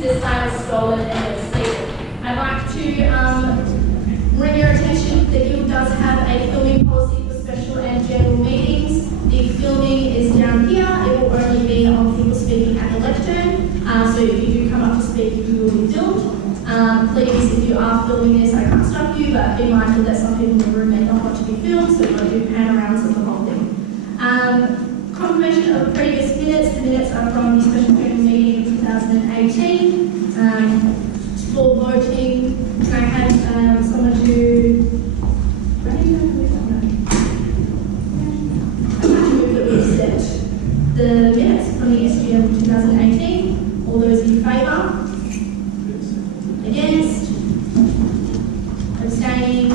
this time was stolen and depleted. I'd like to bring your attention that Guild does have a filming policy for special and general meetings. The filming is down here. It will only be on people speaking at the lectern. So if you do come up to speak, you will be filmed. Please, if you are filming this, I can't stop you, but be mindful that some people in the room may not want to be filmed, so we'll do panoramas of the whole thing. Confirmation of previous minutes. The minutes are from the special general meeting of 2018. For voting, can I have someone to move that we accept the minutes from the SGM of 2018? All those in favour? Against? Abstaining?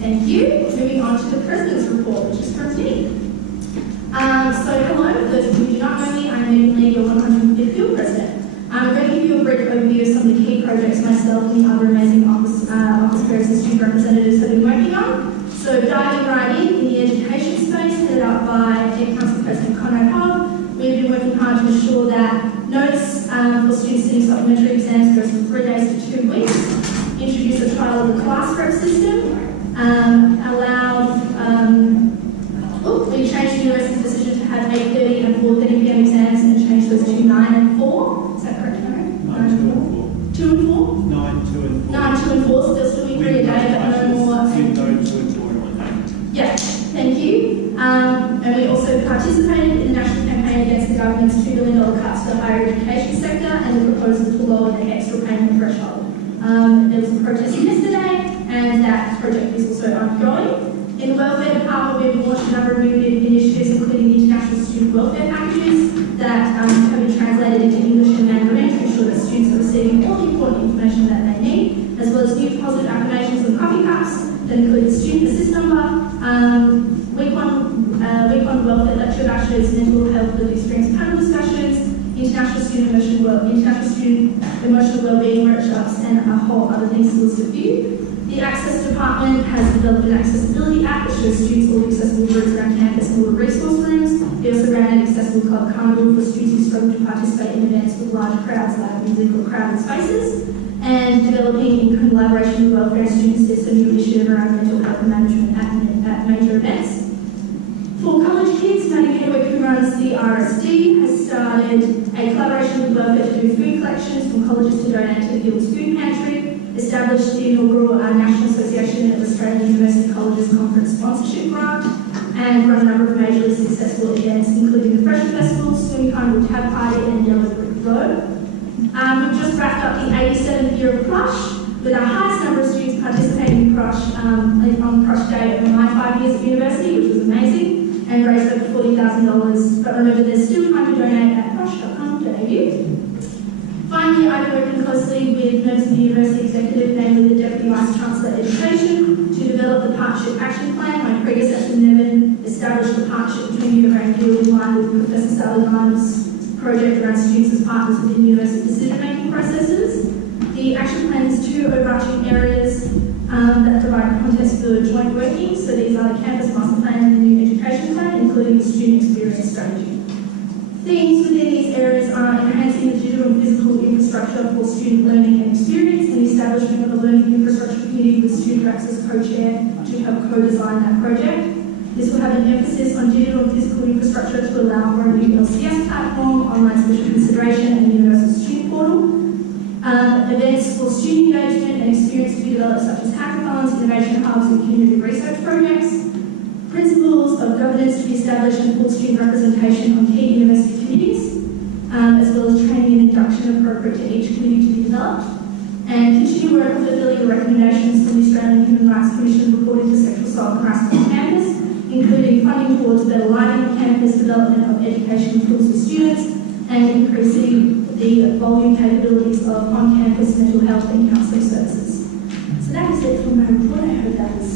Thank you. Moving on to the President's report, which is from me. So hello, for those of you who do not know me, I'm Megan Lee, your 105th Guild President. I'm going to give you a brief overview of some of the key projects myself and the other amazing office bearers and student representatives have been working on. So diving right in the education space, headed up by Council President Conrad Hogg, we've been working hard to ensure that notice for students sitting supplementary exams goes from 3 days to 2 weeks, introduce a trial of the class rep system, we changed the university's decision to have 8:30 and 4:30 p.m. exams and changed those to 9 and 4. Is that correct, Mary? 9 and 4? 2 and 4? 9, 2 and 4. 9, 2 and 4, so they'll still be 3 a day, but no more. 2 and 4 in 1 day. Yeah, thank you. And we also participated in the national campaign against the government's $2 billion cuts to the higher education sector and the proposal to lower the extra payment threshold. There was a protest yesterday, and that project is also ongoing. In the Welfare Department, we've launched a number of new initiatives, including the International Student Welfare Packages that have been translated into English and Mandarin to ensure that students are receiving all the important information that they need, as well as new positive affirmations and coffee cups that include the Student Assist number, week one welfare lecture lectures, mental health lived experience panel discussions, international student emotional wellbeing workshops, and a whole other things to list a few. The Access Department has developed an accessibility app that shows students all the accessible routes around campus and all the resource rooms. They also ran an accessible club carnival for students who struggle to participate in events with large crowds like music or crowded spaces. And developing in collaboration with welfare and students is a new initiative around mental health management at major events. For college kids, Maddie Hedwick, who runs the RSD, has started a collaboration with welfare to do food collections from colleges to donate to the Guild's food pantry, established the inaugural National Association of Australian University Colleges Conference sponsorship grant, and run a number of majorly successful events, including the Fresher Festival, Swim Carnival Tab Party, and Yellow Brick Road. We've just wrapped up the 87th year of Crush, with our highest number of students participating in Crush on Crush Day over my 5 years at university, which was amazing, and raised over $40,000. But remember, there's still time to donate at crush.com.au. Finally, I've been working closely with members of the University Executive, namely the Deputy Vice-Chancellor Education, to develop the Partnership Action Plan. My predecessor, Nevin, established the partnership between University and Guild in line with Professor Sally Guy's project around students as partners within university decision-making processes. The action plan has 2 overarching areas that provide context for joint working. So these are the Campus Master Plan and the New Education Plan, including the Student Experience Strategy. Themes within these areas are enhancing the digital and physical infrastructure for student learning and experience, and the establishment of a learning infrastructure committee with Student Reps as co-chair to help co-design that project. This will have an emphasis on digital and physical infrastructure to allow for a new LCS platform, online special consideration, and universal student portal. Events for student engagement and experience to be developed, such as hackathons, innovation hubs, and community research projects. Principles of governance to be established and full student representation on key university committees, as well as training and induction appropriate to each committee to be developed. And continue work on fulfilling the recommendations from the Australian Human Rights Commission reporting to sexual assault and harassment on campus, including funding towards better lighting on campus, development of educational tools for students, and increasing the volume capabilities of on-campus mental health and counselling services. So that is it for my report. I hope that was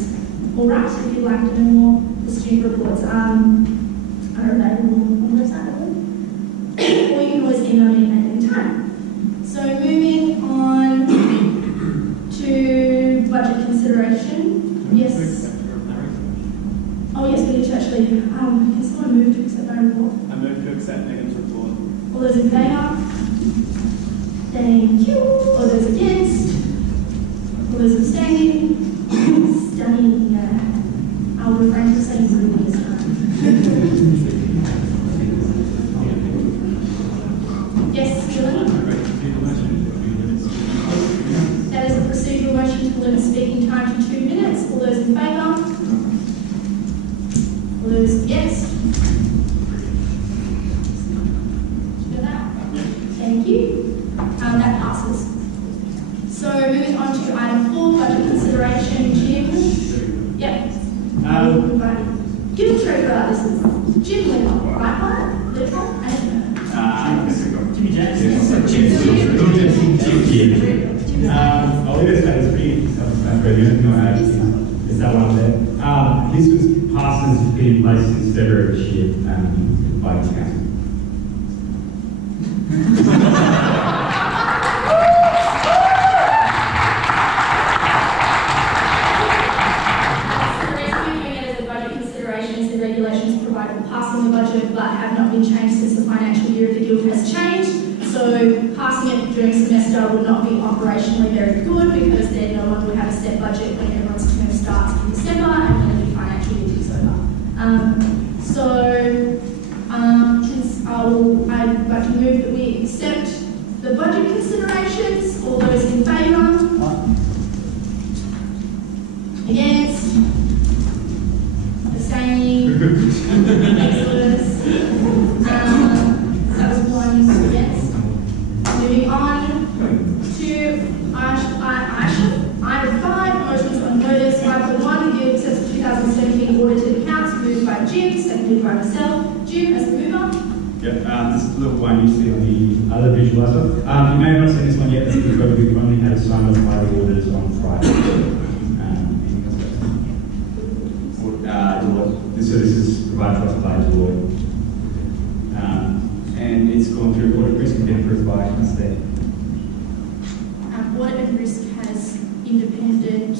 all right. If you'd like to know more, the student reports are available on the website, or you can always email me at any time. So moving on to budget consideration. Yes. Oh yes, we need to actually. Can someone move to accept my report? I move to accept Megan's report. All those in favour? in favour? All those against? Thank you. That passes. So moving on to item 4, budget consideration. Jim? Yep. Give a straight about this. Jim Lipper, right part? Lipper? I don't know. Jimmy Jackson. Jim. I'll leave this as pretty self-explanatory. Is that one there? This was passed and has been in place since February of this year by the council. Passing the budget but have not been changed since the financial year of the Guild has changed. So passing it during semester would not be operationally very good because then no one would have a set budget when everyone's term starts in December and when the new financial year is over. I'd like to move that we accept the budget considerations. All those in favour? Against? Abstaining? That was one against. Moving on to item 5, motions on notice. 5.1, the Guild accepts the 2017 audited accounts, moved by Jim, seconded by myself. Jim, as the mover. Yep, this is the one you see on the other visualizer. You may have not seen this one yet, because we've only had it signed off by the auditors on Friday. So this is provided to us by Deloitte. And it's gone through audit risk and been approved by us there. Audit and risk has independent,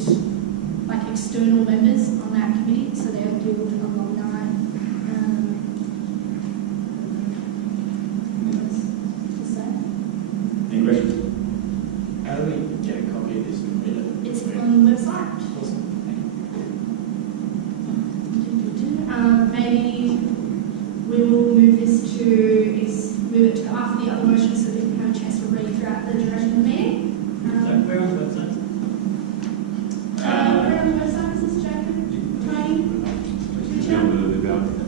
external members on that committee, so they'll deal with alumni. Any questions? How do we get a copy of this and read it? It's on the website. Awesome. Maybe we will move it to after the other motions so that we can have a chance to read throughout the duration of the meeting. Where on the website? Where on the website is this, Jacob? Tony?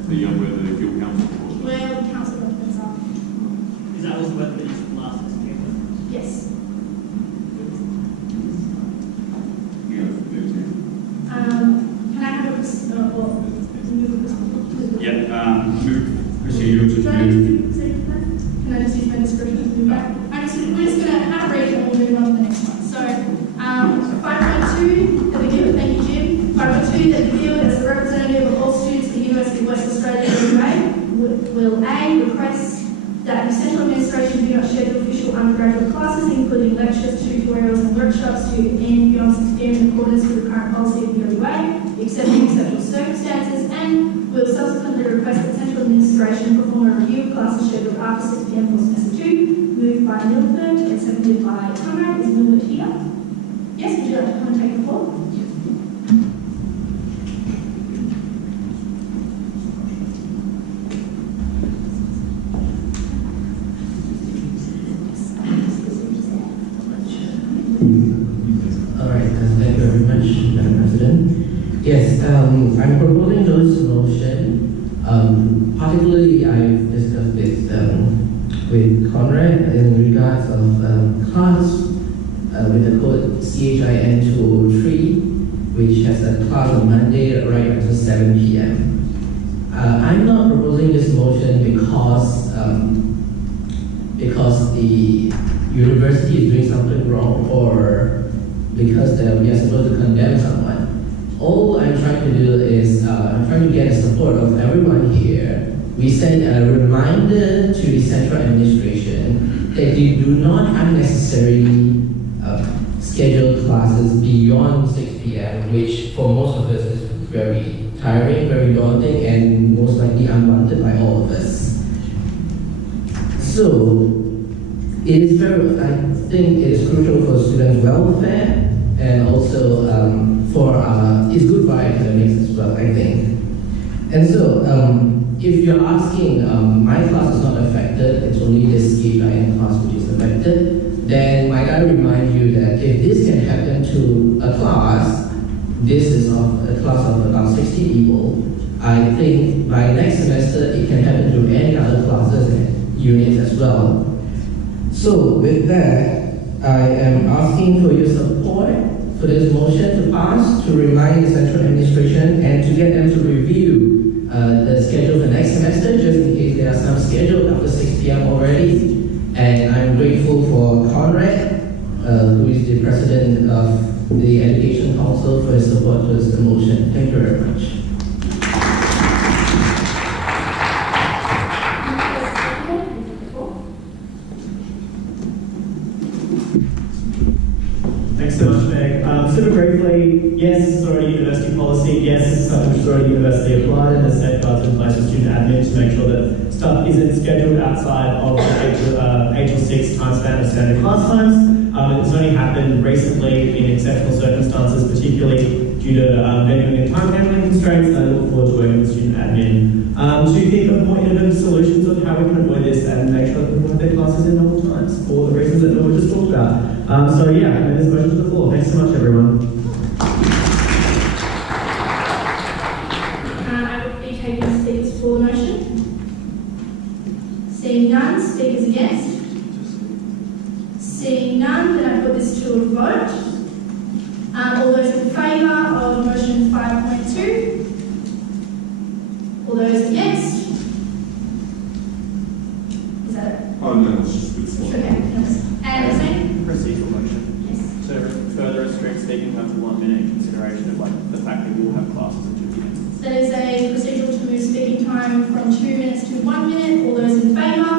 The young whether the Guild Council. Where the council documents are. Is that also whether it's the last executive? Yes. Can I have a Procedural to move. Can I just use my description to move back? We're just going to have a read and we'll move on to the next one. So, 5.2, that the Guild, thank you Jim. 5.2, that the Guild as a representative of all students at the University of West Australia will A, request that the Central Administration do not schedule official undergraduate classes, including lectures, tutorials and workshops to end beyond 6 p.m. in accordance with the current policy of the UWA, except in exceptional circumstances, and will subsequently request that Central Administration perform a review of classes scheduled after 6 p.m. for semester 2, moved by Milford and seconded by Conrad. Is Milford here? Yes, would you like to come and take the floor? Alright, thank you very much, Madam President. Yes, I'm proposing those motion. Particularly, I've discussed this with Conrad in regards of class with the code CHIN 203, which has a class on Monday right until 7 p.m. I'm not proposing this motion because the university is doing something wrong or because we are supposed to condemn someone. All I'm trying to do is I'm trying to get the support of everyone here. We send a reminder to the central administration that they do not unnecessarily schedule classes beyond 6 p.m., which for most of us is very tiring, very daunting, and most likely unwanted by all of us. So, it is I think it is crucial for students' welfare and also it's good for our academics as well, I think. And so, if you're asking, my class is not affected, it's only this CHIN class which is affected, then I gotta remind you that if this can happen to a class, this is of a class of about 60 people. I think by next semester it can happen to any other classes and units as well. So with that, I am asking for your support for this motion to pass, to remind the central administration and to get them to review the schedule for next semester, just in case there are some scheduled after 6 p.m. already. And I'm grateful for Conrad, who is the president of the Education Council, for his support towards the motion. Thank you very much. Thanks so much, Meg. Super briefly, yes, this is already university policy. Yes, this is something which is already university applied, and there's safeguards in place for student admin to make sure that stuff isn't scheduled outside of the 8 till 6 time span of standard class times. It's only happened recently in exceptional circumstances, particularly due to venue and time handling constraints. I look forward to working with student admin to think of more innovative solutions on how we can avoid this and make sure that people have their classes in normal times for the reasons that we just talked about. So yeah, and there's motion to the floor. Thanks so much, everyone. I will be taking speakers for the motion. Seeing none, speakers against? Seeing none, then I put this to a vote. All those in favour of motion 5.2? All those against? Is that it? Oh, no, it's just it's Okay. And abstain? Procedural motion. Yes. To further restrict speaking time to 1 minute in consideration of like the fact that we will have classes at 2 p.m. So there's a procedural to move speaking time from 2 minutes to 1 minute. All those in favour?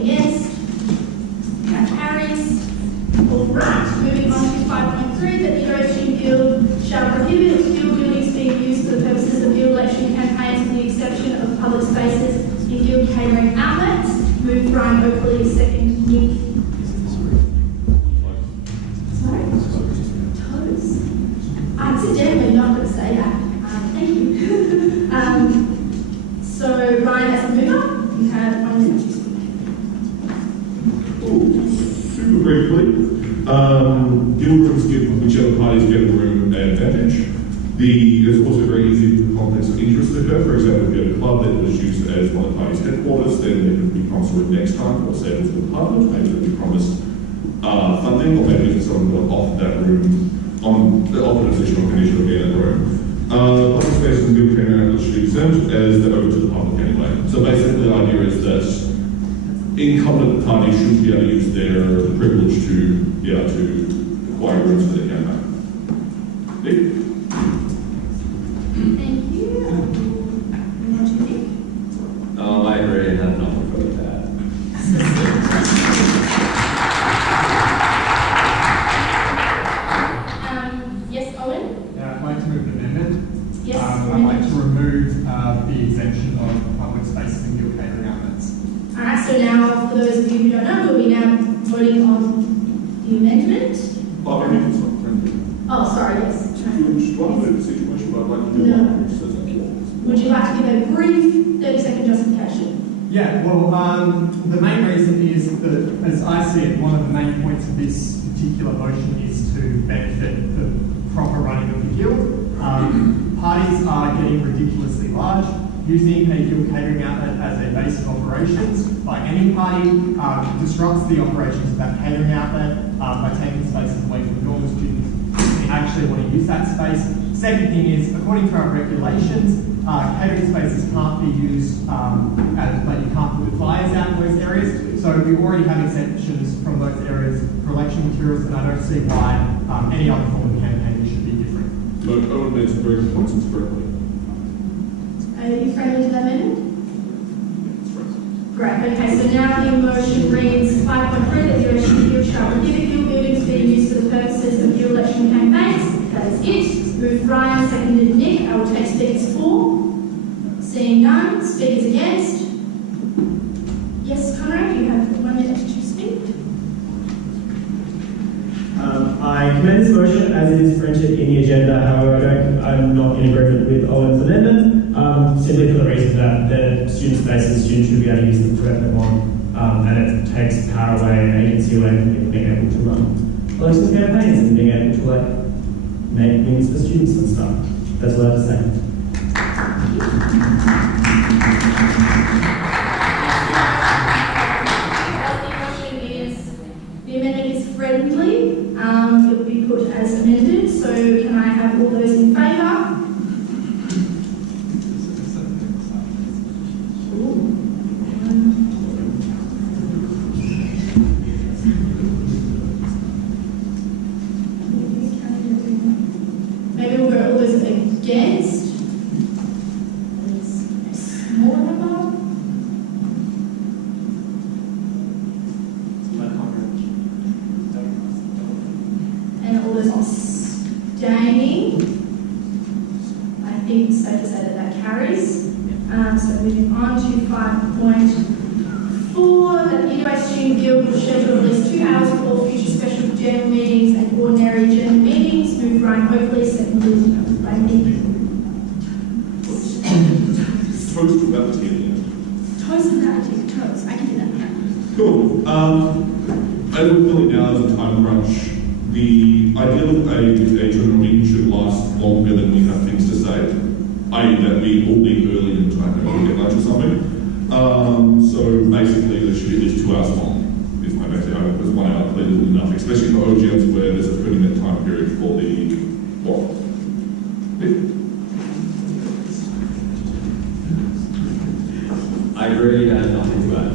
Against? That carries. All right, moving on to 5.3, that the Ocean Guild shall prohibit guild buildings being used for the purposes of guild election campaigns with the exception of public spaces in guild catering outlets. Move Brian Oakley, second Nick. Sorry? Toes. Accidentally not going to say that. Thank you. So Brian, as a mover, you have 1 minute to speak. super briefly. Guild rooms give whichever parties get the room an advantage. It's also very easy for conflicts of interest to occur. For example, if you have a club that was used as one of the party's headquarters, then there could be promised room next time for sale to the department. Maybe there could be promised funding, or maybe if someone got offered that room on the offered position or condition of getting that room. Public spaces and guild training outlets should be exempt as they're open to the public anyway. So basically the idea is that incumbent parties should be able to use their privilege to be able to acquire rooms for their campaign. Nick? Thank you. What do you think? I agree, and have nothing further to add. Yes, Owen? I'd like to move an amendment. Yes. I'd like to remove the exemption of public spaces and guild catering outlets. Alright, so now for those of you who don't know, we'll be now voting on the amendment. Oh, sorry, yes. Would you like to give a brief 30-second justification? Yeah, well, the main reason is that, as I said, one of the main points of this particular motion is to benefit the proper running of the guild. Parties are getting ridiculously large. Using a guild catering outlet as a base of operations by any party disrupts the operations of that catering outlet by taking spaces away from normal students who actually want to use that space. Second thing is, according to our regulations, catering spaces can't be used like you can't put flyers out in those areas. So we already have exemptions from those areas for election materials, and I don't see why any other form of campaigning should be different. But Owen made some very good points correctly. Are you friendly to that amendment? Great, okay, so now the motion reads 5.3 that the Ocean Guild shall prohibit guild buildings being used for the purposes of guild election campaigns. That is it. Moved Ryan, seconded Nick. I will take speakers for. Seeing none, speakers against. Yes, Conrad, you have 1 minute to speak. I commend this motion as it is printed in the agenda. However, I'm not in agreement with Owen's amendment, simply for the reason that the student spaces, students should be able to use them wherever they want, and it takes power away and agency away from people being able to run election campaigns and being able to like make wins for students and stuff. That's what I have to say. The amendment is friendly. It will be put as amended. So can I have all those in favour? Maybe we'll go all those against. Smaller number. And all those abstaining. I think it's safe to say that that carries. So moving on to 5.4, that the University Student Guild will schedule at least 2 hours for all future special general meetings and ordinary general meetings. Move Ryan Oakley, seconded by me. Toast without the tea. Toast and that, toast. I can do that. Cool. As we're filling now as a time crunch, the idea of a general meeting should last longer than we have things to say, i.e. that we all leave early in time to get lunch or something. So basically the shit is 2 hours long. Is my basic idea, because 1 hour clearly is enough, especially for OGMs where there's a 30-minute time period for the what? I agree, nothing to add.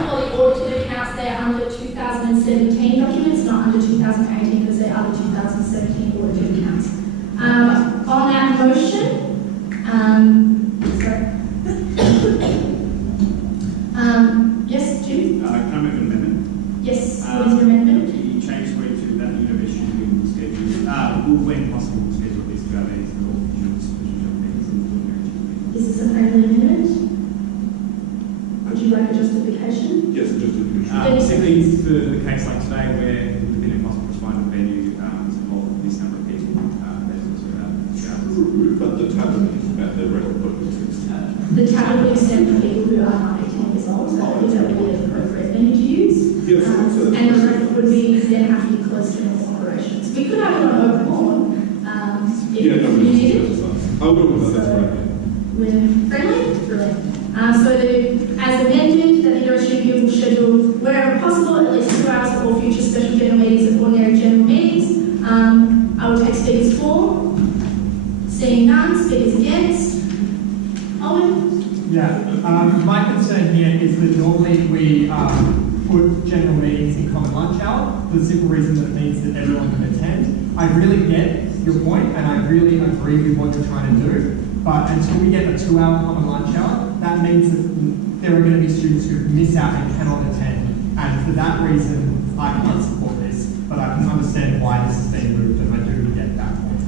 For the audited accounts, they are under 2017 documents, not under 2018, because they are the 2017 audited accounts. On that motion, sorry. Yes, Jim? Can I make an amendment? Yes, what is your amendment? The change to that the university will schedule, when possible, schedule these 2 hour meetings and all future special meetings and ordinary meetings. Is this a friendly amendment? Would you like a justification? Yes, just a Particularly for the case like today where it would have been impossible to find a venue to involve this number of people, there's also that. But the tablet at the record book is The tablet will extend for people who are not 18 years old, so I think that would be an appropriate venue to use. Yes, so And the roof would be then have to be close to normal operations. We could have it on open lawn, if yeah, no, you need it. I'll go with that, that's right. We're friendly? Brilliant. So as amended, that the University Guild will schedule, wherever possible, at least 2 hours for all future special general meetings and ordinary general meetings. I will take speakers for. Seeing none, speakers against. Owen? Yeah, my concern here is that normally we put general meetings in common lunch hour for the simple reason that it means that everyone can attend. I really get your point and I really agree with what you're trying to do, but until we get a 2 hour common lunch hour, that means that there are going to be students who miss out and cannot attend. And for that reason, I can't support this, but I can understand why this is being moved and I do get that point.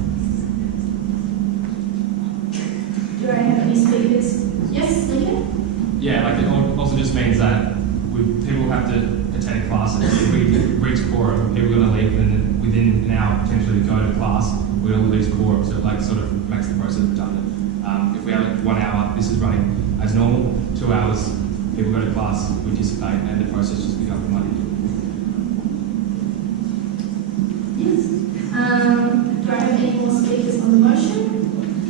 Do I have any speakers? Yes, Lincoln? Yeah, like it also just means that people have to attend classes. If we reach quorum, people are going to leave within an hour potentially to go to class. We're going to lose quorum, so it like sort of makes the process redundant. If we have 1 hour, this is running as normal. 2 hours, people go to class, we dissipate, and the process just becomes muddy. Yes. Do I have any more speakers on the motion?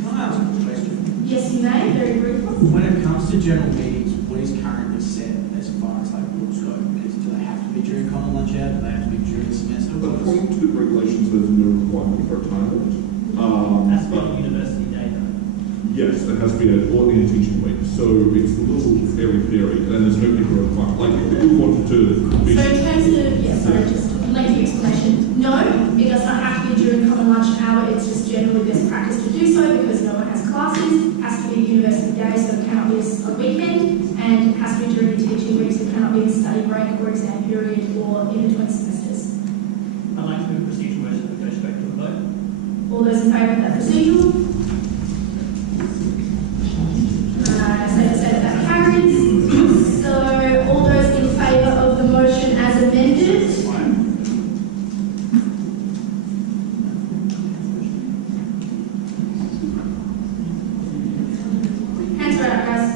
Can I ask a question? Yes, you may, very briefly. When it comes to general meetings, what is currently set as far as like rules go? Do they have to be during common lunch hour? Do they have to be during the semester? According to the regulations, there's no requirement for a time limit. That's for university day, though. Yes, it has to be an ordinary teaching week, so it's a little fairy, and there's no particular requirement. Like, if we wanted to be... So in terms of, just lengthy explanation. No, it does not have to be during common lunch hour, it's just generally best practice to do so because no one has classes, it has to be a university day, so it cannot be a weekend, and it has to be during the teaching week, so it cannot be a study break or exam period or in between semesters. I'd like to move procedural motion that goes back to the vote. All those in favour of that procedural? Say that carries. So all those in favour of the motion as amended? Hands right up, guys.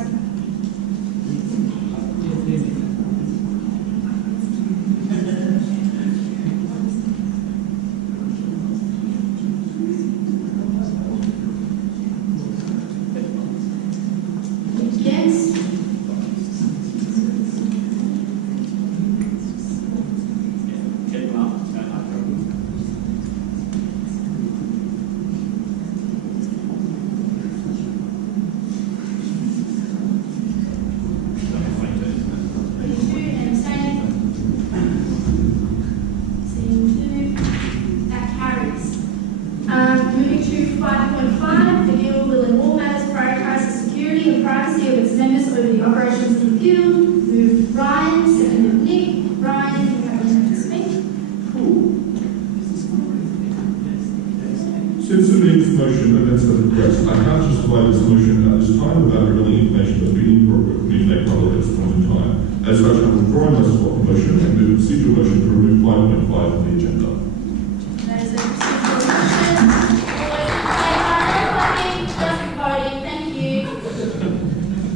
operations of the guild. Moved Ryan, seconded Nick. Ryan, you have anything to speak? Since the next motion and that's been addressed, I can't justify this motion at this time without revealing information that's been inappropriate for me to make public at this point in time. As such, I'm withdrawing my support for the motion and move a procedural motion to remove 5.5 from the agenda. That is a procedural motion. All those in favour, just voting, thank you.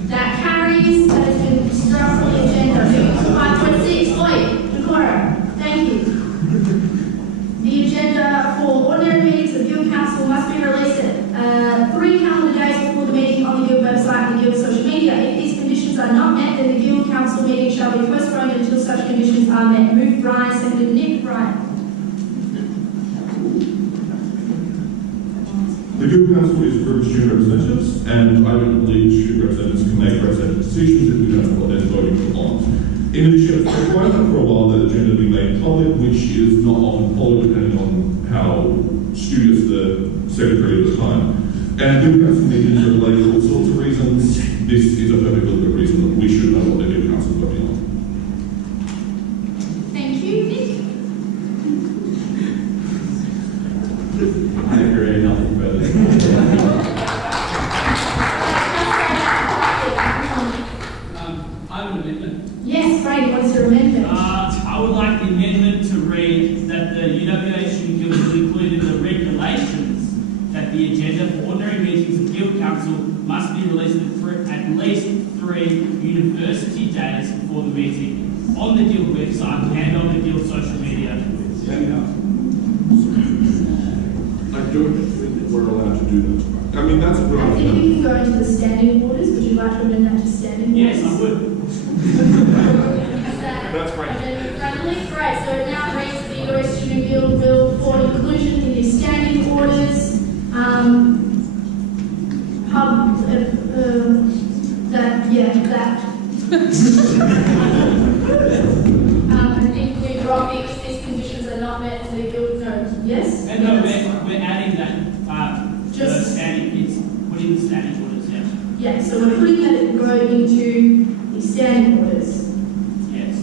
That carries, that has been struck from the agenda. Moving to 5.6, Lloyd, Nakora, thank you. The agenda for ordinary meetings of Guild Council must be released at 3 calendar days before the meeting on the Guild website and the Guild social media. If these conditions are not met, then the Guild Council meeting shall be postponed until such conditions are met. Moved Brian, seconded Nick. Brian. The Guild Council is a group of student representatives, and I don't believe student representatives can make representative decisions if we don't know what they're voting on. In addition, it's requirement for a while that the agenda be made public, which is not often followed depending on how studious the secretary at the time. And Guild Council meetings are delayed for all sorts of reasons. This is a perfectly good reason that we should know what the Guild Council is voting on. Thank you, Nick. I agree, nothing further. I have an amendment. Yes, Brady, what's your amendment? I would like the amendment to read that the UWA Student Guild will include in the regulations that the agenda for ordinary meetings of Guild Council must be released at least 3 university days before the meeting on the Guild website and on the Guild social media. I don't think we're allowed to do that. I mean, that's a good I think idea. we can go into the standing orders. Would you like to amend that to standing orders? Yes, I would. That's great. Great, so it now reads that the UWA Student Guild will, for inclusion in the standing orders, I think we drop it if these conditions are not met and the guild knows. Yes? And no, we're adding that, Just- the standing, it's putting the standing orders, yeah. Yeah, so we're putting that it go into the standing orders. Yes.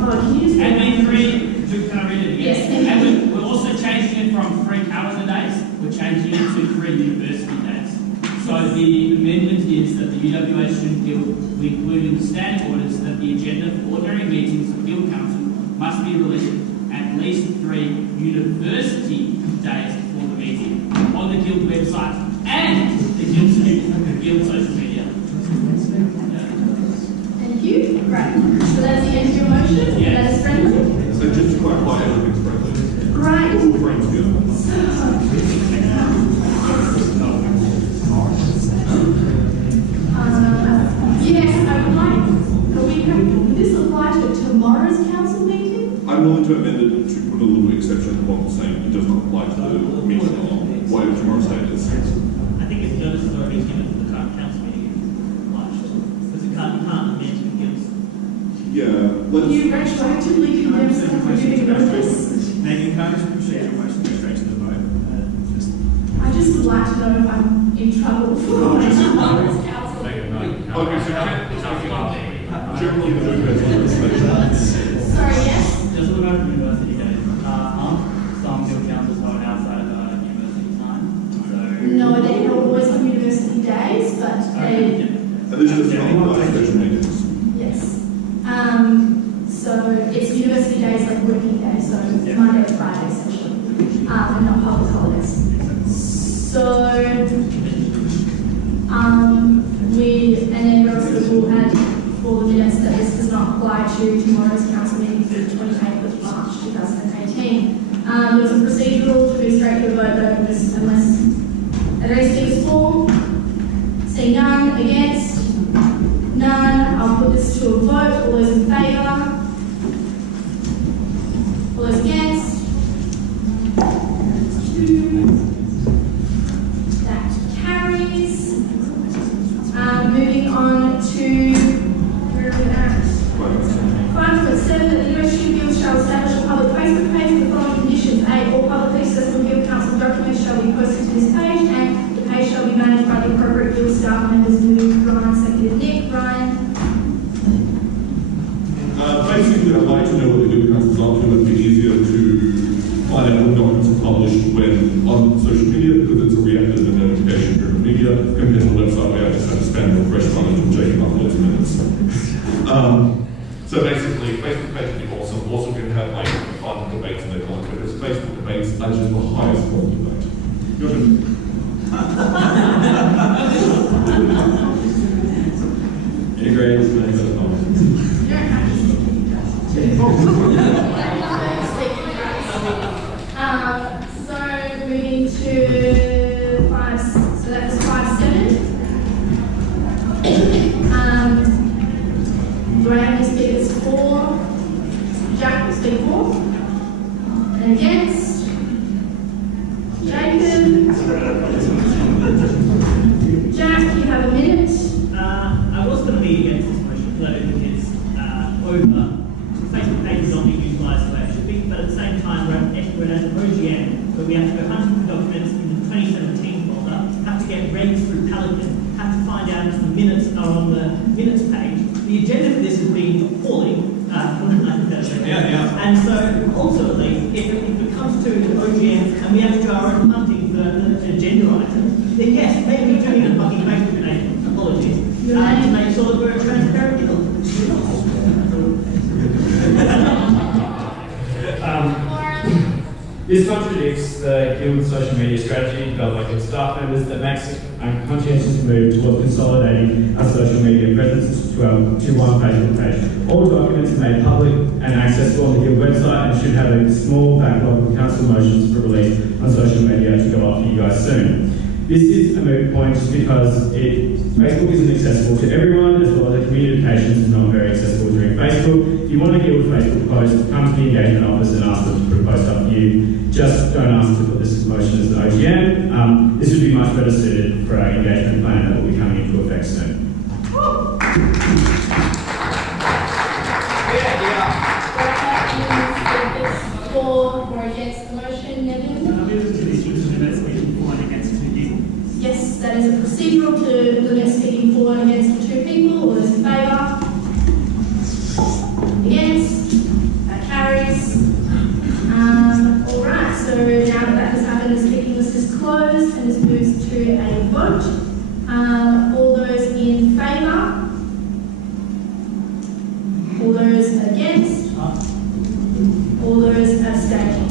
Oh, can you just... And then 3, can I read it again? Yes, thank And you. we're also changing it from 3 calendar days, we're changing it to 3 university days. So the amendment is that the UWA Student Guild will include in the standing orders that the agenda for ordinary meetings of Guild Council must be released at least 3 university days before the meeting on the Guild website and the Guild social media. Thank you. Right. So that's the end of your motion? Yes. That is friendly? So just to clarify, everything's friendly. Right. All friends together. Yes, I would like, would this apply to tomorrow's council meeting? I'm willing to amend it to put a little exception on saying it does not apply to the meeting on whatever tomorrow's date is. I think if notice is already given to the current council meeting, it's obliged. Because you can't amend to Guilds. Yeah, let's. You retroactively condemn someone for giving notice? Megan, can I just proceed your motion to go straight to the vote? I just would like to know if I'm in trouble for tomorrow's council. Okay, so generally the move Sorry, yes? Just look over university days. Some Guild councils hold outside of university time. So. No, they're always on university days, but they, and this does not apply to special meetings. yes. So it's university days like working days, so Monday to Friday essentially, and not public holidays. So, and then we also will add for the minutes that this does not apply to tomorrow's council meeting for the 28th of March 2018. There's a procedural to be straight to a vote though, just unless are there any speakers for? Say none, against? None. I'll put this to a vote. All those in favour? All those against? 2. That carries. Moving on to where are we at? 5.7 that the UWA Student Guild shall establish a public Facebook page with the following conditions. A. All publicly accessible Guild Council documents shall be posted to this page, and the page shall be managed by the appropriate Guild staff members. Moved easier compared to the website where I just have to spend a fresh time and checking up loads of minutes. So basically, Facebook page would be awesome. We're also going to have like fun debates in the comments because Facebook debates are just the highest form of debate. Any grades? You don't have to speak in so moving to 5, so that was 5-7. Do I have any speakers for? Jack will speak for. And against? Jacob? Jack, you have a minute. I was going to be against this motion, but I don't think it's Facebook page is not being utilised the way it should be, but at the same time, we're at an OGM where we have to go hunting for documents in the 2017 folder, have to get regs through Pelican, have to find out if the minutes are on the minutes page. The agenda for this has been appalling. And so ultimately, if it comes to the OGM and we have to do our own hunting for the agenda items, then yes, maybe we're doing a fucking Facebook page. Apologies. To make sure that we're a transparent guild. This contradicts the Guild's social media strategy developed by its staff members that makes a conscientious move towards consolidating our social media presence to one Facebook page. All documents are made public and accessible on the Guild website and should have a small backlog of council motions for release on social media to go up for you guys soon. This is a moot point just because Facebook isn't accessible to everyone, as well as the communications is not very accessible during Facebook. If you want a Guild Facebook post, come to the engagement office and ask them to put a post up for you. Just don't ask to put this motion as an OGM. This would be much better suited for our engagement plan that will be coming into effect soon. For or against the motion, Neville? Yes, that is a procedural to limit speaking for and against the 2 people. All those in favour? Against? That carries. Alright, so now that has happened, the speaking list is closed and this moves to a vote. All those in favour? All those against? All those abstaining?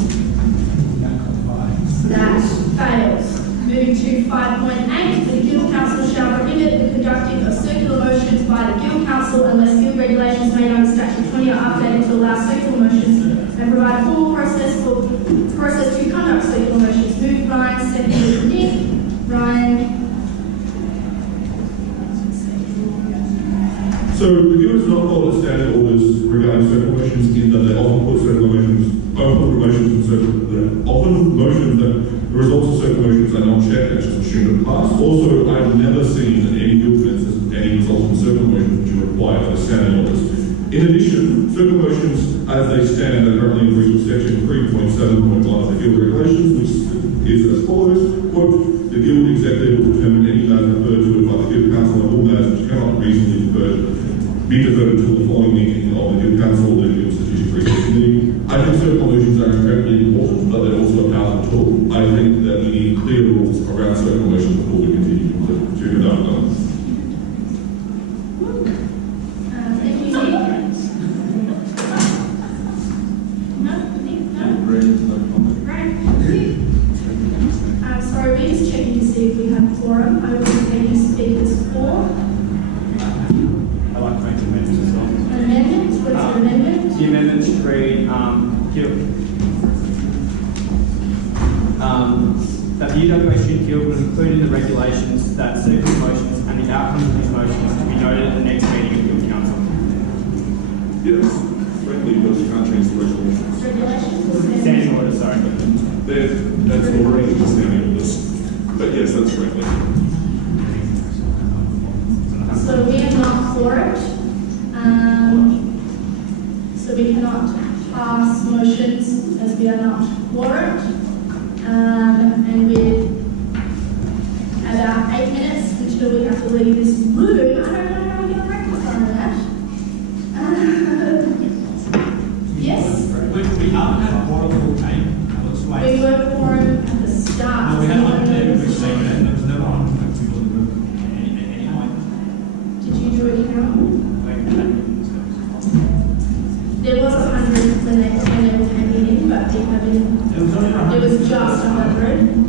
That fails. Moving to 5.8, the Guild Council shall prohibit the conducting of circular motions by the Guild Council unless Guild regulations made under Statute 20 are updated to allow circular motions and provide a full process to conduct circular motions. Moved Ryan, seconded Nick. Ryan. So the Guild does not follow the standard orders regarding circular motions in that they often put circular motions, often motions that the results of circular motions are not checked, that's just assumed in pass. Also, I've never seen in any Guild minutes any results from circular motions which are required for the standard orders. In addition, circular motions as they stand are currently in breach of section 3.7.1 of the Guild regulations, which is as follows, quote, the Guild executive will determine any matter referred to by the Guild Council and all matters which cannot reasonably be deferred until the following meeting of the Guild Council or the Guild Strategic Research Committee. I think circular motions are incredibly important, but they're also a powerful tool. I think that we need clear rules around circular motions before we continue to conduct them. Thank you, Nick. No? Right. Sorry, we're just checking to see if we have quorum. I will take any speakers for. I'd like to make an amendment as well. An amendment? What's your amendment? The amendment should read, that the UWA Guild will include in the regulations that certain motions and the outcomes of these motions to be noted at the next meeting of Guild Council. Yes, frankly, because you can't change the regulations. Regulations? Standing order, sorry. That's already the standing orders. But yes, that's correctly. So we are not for it. So we cannot pass motions as we are not for it. And with about 8 minutes until we have to leave this room, I don't know how we're going to reconcile that. Yes? We haven't had a quorum all time. We were quorum at the start. No, we had one day, we were saying that there was never 100 people in the was just 100.